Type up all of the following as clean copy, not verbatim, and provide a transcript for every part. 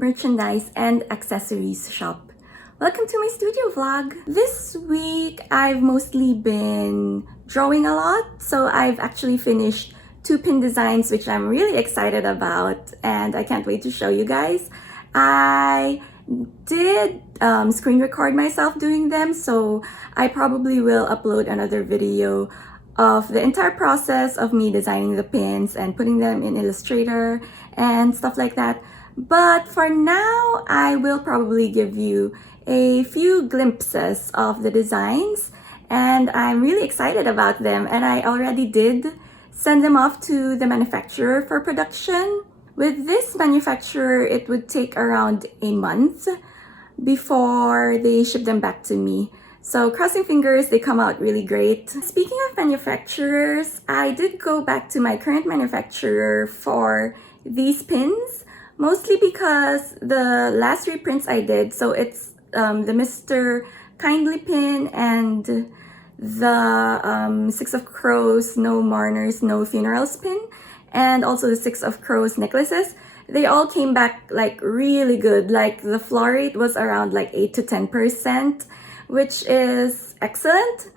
merchandise and accessories shop. Welcome to my studio vlog. This week I've mostly been drawing a lot, so I've actually finished 2 pin designs which I'm really excited about and I can't wait to show you guys. I did screen record myself doing them, so I probably will upload another video of the entire process of me designing the pins and putting them in Illustrator and stuff like that. But for now, I will probably give you a few glimpses of the designs and I'm really excited about them, and I already did send them off to the manufacturer for production. With this manufacturer, it would take around a month before they ship them back to me. So crossing fingers, they come out really great. Speaking of manufacturers, I did go back to my current manufacturer for these pins, mostly because the last reprints I did, so it's the Mr. Kindly pin and the 6 of Crows, No Mourners, No Funerals pin, and also the 6 of Crows necklaces. They all came back like really good. Like the floor rate was around like 8 to 10%, which is excellent.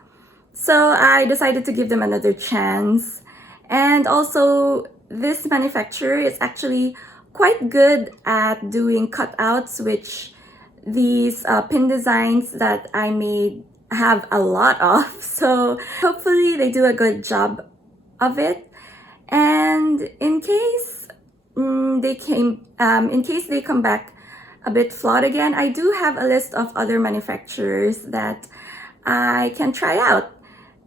So I decided to give them another chance. And also this manufacturer is actually quite good at doing cutouts, which these pin designs that I made have a lot of. So hopefully they do a good job of it. And in case they come back a bit flawed again, I do have a list of other manufacturers that I can try out,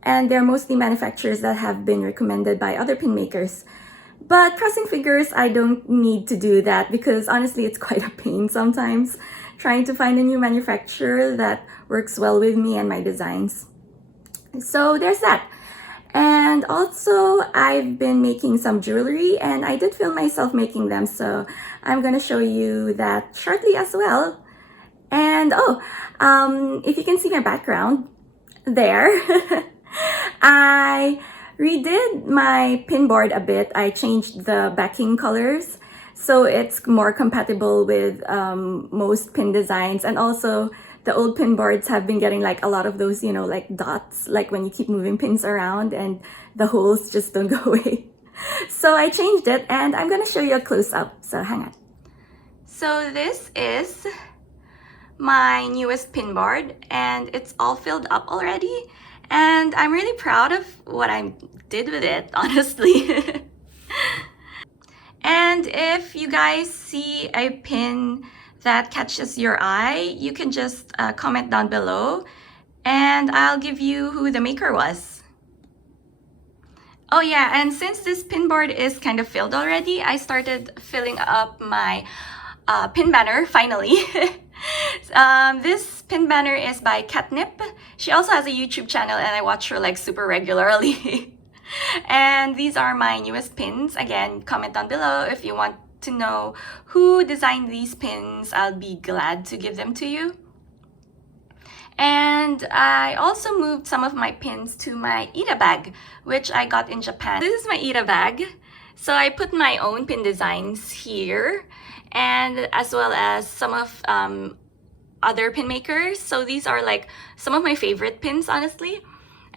and they're mostly manufacturers that have been recommended by other pin makers. But crossing fingers, I don't need to do that because honestly it's quite a pain sometimes trying to find a new manufacturer that works well with me and my designs. So there's that. And also I've been making some jewelry and I did film myself making them, so I'm gonna show you that shortly as well. And if you can see my background there, I redid my pin board a bit. I changed the backing colors so it's more compatible with most pin designs, and also the old pin boards have been getting like a lot of those, you know, like dots, like when you keep moving pins around and the holes just don't go away. So I changed it and I'm gonna show you a close-up, so hang on. So this is my newest pin board and it's all filled up already, and I'm really proud of what I did with it, honestly. And if you guys see a pin that catches your eye, you can just comment down below and I'll give you who the maker was. Oh yeah, and since this pin board is kind of filled already, I started filling up my pin banner finally. This pin banner is by Catnip. She also has a YouTube channel and I watch her like super regularly. And these are my newest pins. Again, comment down below if you want to know who designed these pins. I'll be glad to give them to you. And I also moved some of my pins to my Ida bag, which I got in Japan. This is my Ida bag. So I put my own pin designs here, and as well as some of other pin makers. So these are like some of my favorite pins, honestly.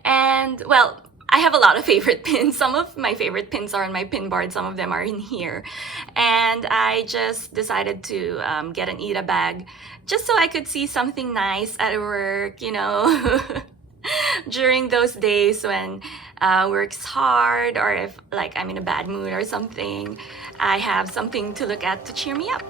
And well, I have a lot of favorite pins. Some of my favorite pins are on my pin board, some of them are in here. And I just decided to get an Ida bag just so I could see something nice at work, you know, during those days when work's hard, or if like I'm in a bad mood or something, I have something to look at to cheer me up.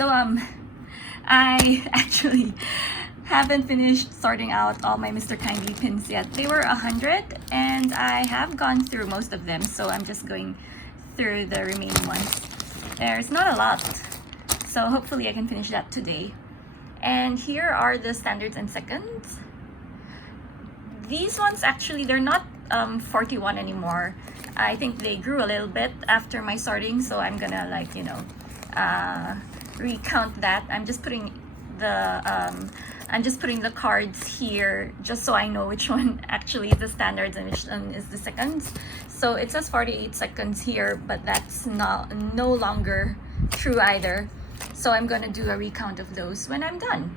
So I actually haven't finished sorting out all my Mr. Kindly pins yet. They were 100 and I have gone through most of them, so I'm just going through the remaining ones. There's not a lot, so hopefully I can finish that today. And here are the standards and seconds. These ones actually, they're not 41 anymore. I think they grew a little bit after my sorting, so I'm gonna, like, you know, recount that. I'm just putting the cards here just so I know which one actually is the standards and which one is the seconds. So it says 48 seconds here, but that's no longer true either. So I'm gonna do a recount of those when I'm done.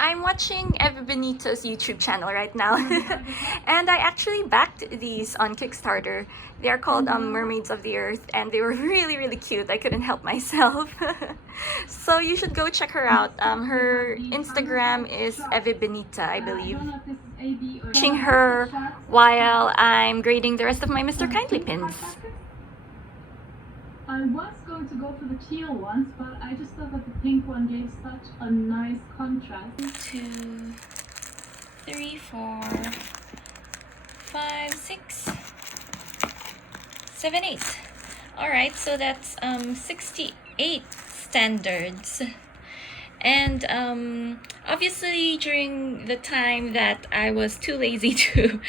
I'm watching Eva Benito's YouTube channel right now, and I actually backed these on Kickstarter. They are called Mermaids of the Earth, and they were really cute. I couldn't help myself. So you should go check her out. Her Instagram is Eva Benita, I believe. Watching her while I'm grading the rest of my Mr. Kindly pins. I was going to go for the teal ones, but I just thought that the pink one gave such a nice contrast. 2, 3, 4, 5, 6, 7, 8. All right, so that's 68 standards. And obviously during the time that I was too lazy to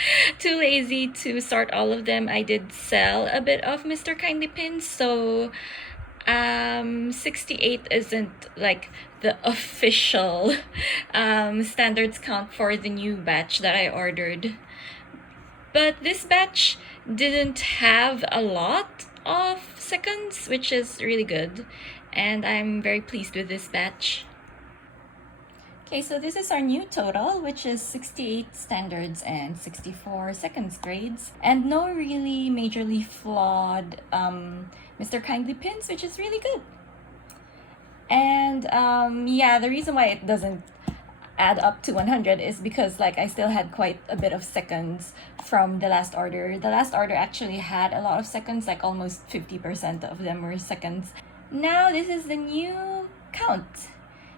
sort all of them, I did sell a bit of Mr. Kindly pins. So 68 isn't like the official standards count for the new batch that I ordered. But this batch didn't have a lot of seconds, which is really good, and I'm very pleased with this batch. Okay, so this is our new total, which is 68 standards and 64 seconds grades, and no really majorly flawed Mr. Kindly pins, which is really good. And yeah, the reason why it doesn't add up to 100 is because, like, I still had quite a bit of seconds from the last order. The last order actually had a lot of seconds, like almost 50% of them were seconds. Now this is the new count,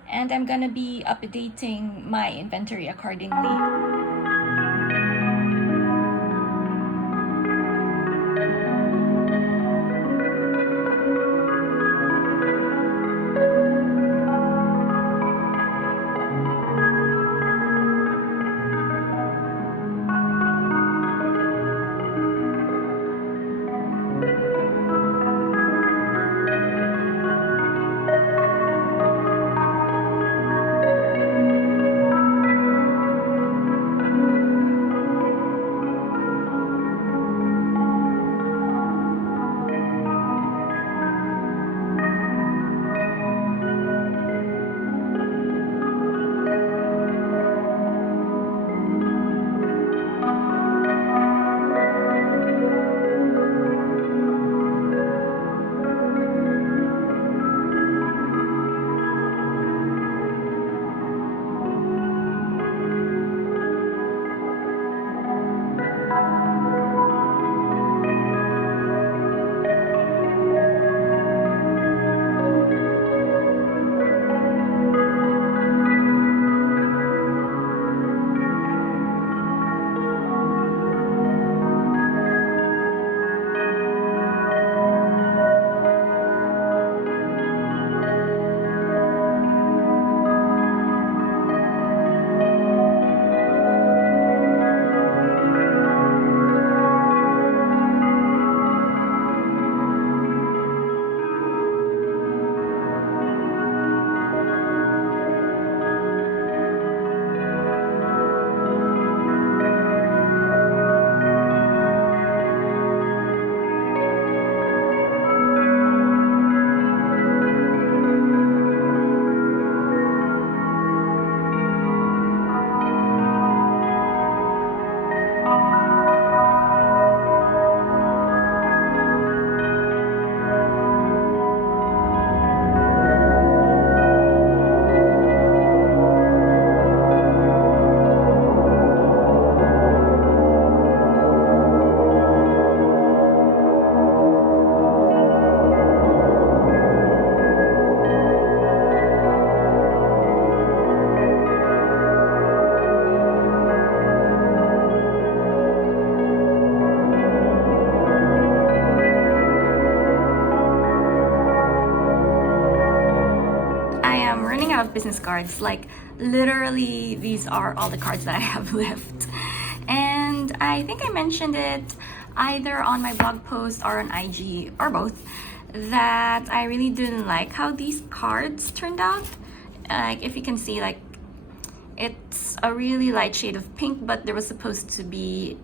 and I'm gonna be updating my inventory accordingly. of business cards. Like literally, these are all the cards that I have left. And I think I mentioned it either on my blog post or on IG or both, that I really didn't like how these cards turned out. Like if you can see, like it's a really light shade of pink, but there was supposed to be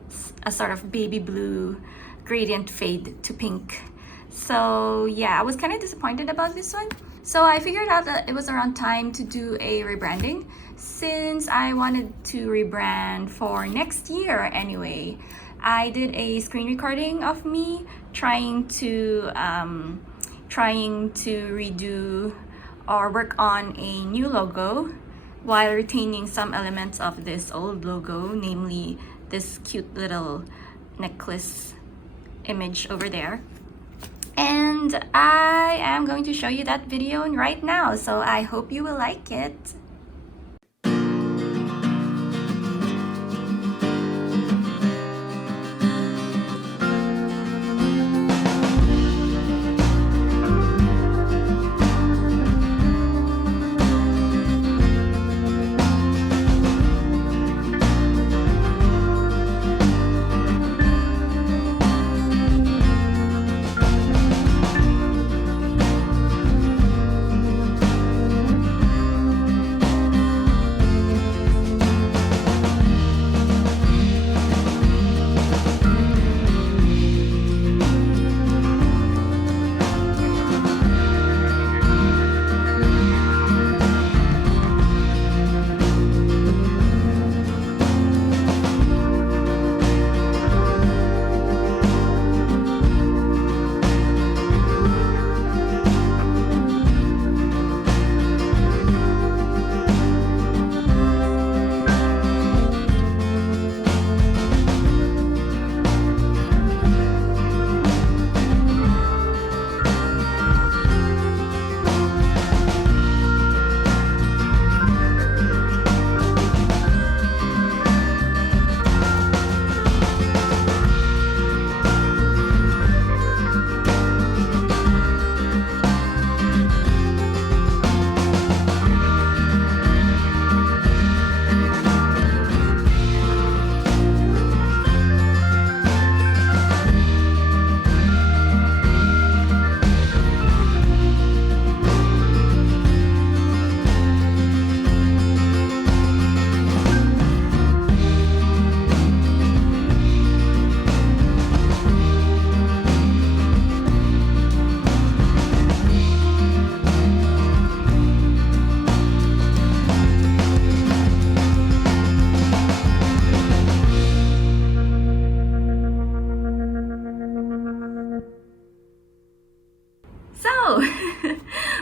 a sort of baby blue gradient fade to pink. So yeah, I was kind of disappointed about this one. So I figured out that it was around time to do a rebranding, since I wanted to rebrand for next year anyway. I did a screen recording of me trying to redo or work on a new logo while retaining some elements of this old logo, namely this cute little necklace image over there. And I am going to show you that video right now, so I hope you will like it.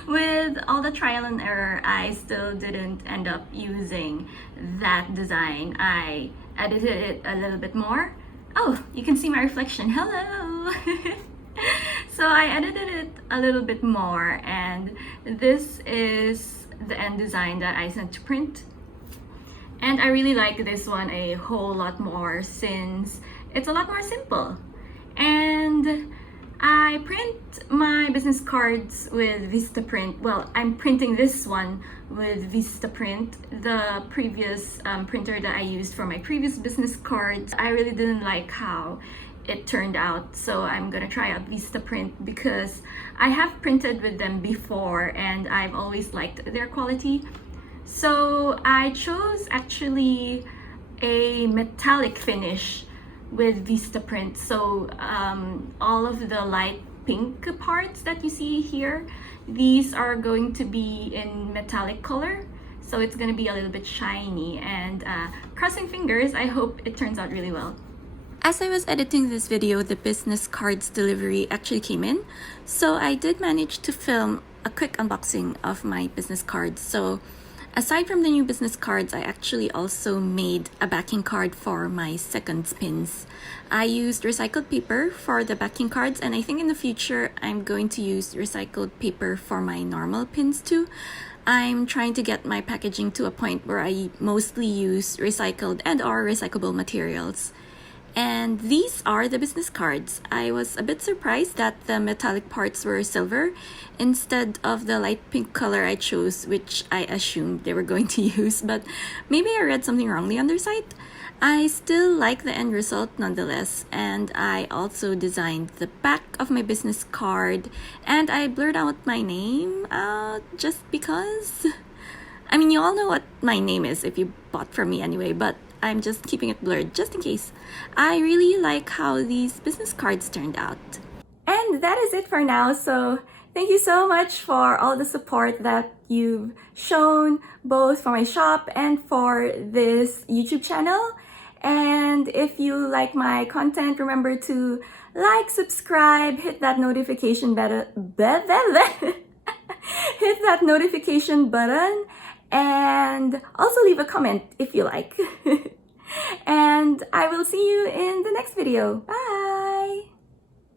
With all the trial and error, I still didn't end up using that design. I edited it a little bit more. Oh, you can see my reflection. Hello! So I edited it a little bit more, and this is the end design that I sent to print. And I really like this one a whole lot more, since it's a lot more simple. And I print my business cards with Vistaprint. Well, I'm printing this one with Vistaprint, the previous printer that I used for my previous business cards. I really didn't like how it turned out, so I'm gonna try out Vistaprint because I have printed with them before and I've always liked their quality. So I chose actually a metallic finish with Vistaprint. So all of the light pink parts that you see here, these are going to be in metallic color, so it's going to be a little bit shiny, and crossing fingers, I hope it turns out really well. As I was editing this video, the business cards delivery actually came in, so I did manage to film a quick unboxing of my business cards. So aside from the new business cards, I actually also made a backing card for my second pins. I used recycled paper for the backing cards, and I think in the future I'm going to use recycled paper for my normal pins too. I'm trying to get my packaging to a point where I mostly use recycled and or recyclable materials. And these are the business cards. I was a bit surprised that the metallic parts were silver instead of the light pink color I chose, which I assumed they were going to use, but maybe I read something wrongly on their site. I still like the end result nonetheless, and I also designed the back of my business card, and I blurred out my name just because. I mean, you all know what my name is if you bought from me anyway, but I'm just keeping it blurred just in case. I really like how these business cards turned out. And that is it for now. So thank you so much for all the support that you've shown both for my shop and for this YouTube channel. And if you like my content, remember to like, subscribe, hit that notification button, hit that notification button, and also leave a comment if you like. And I will see you in the next video. Bye!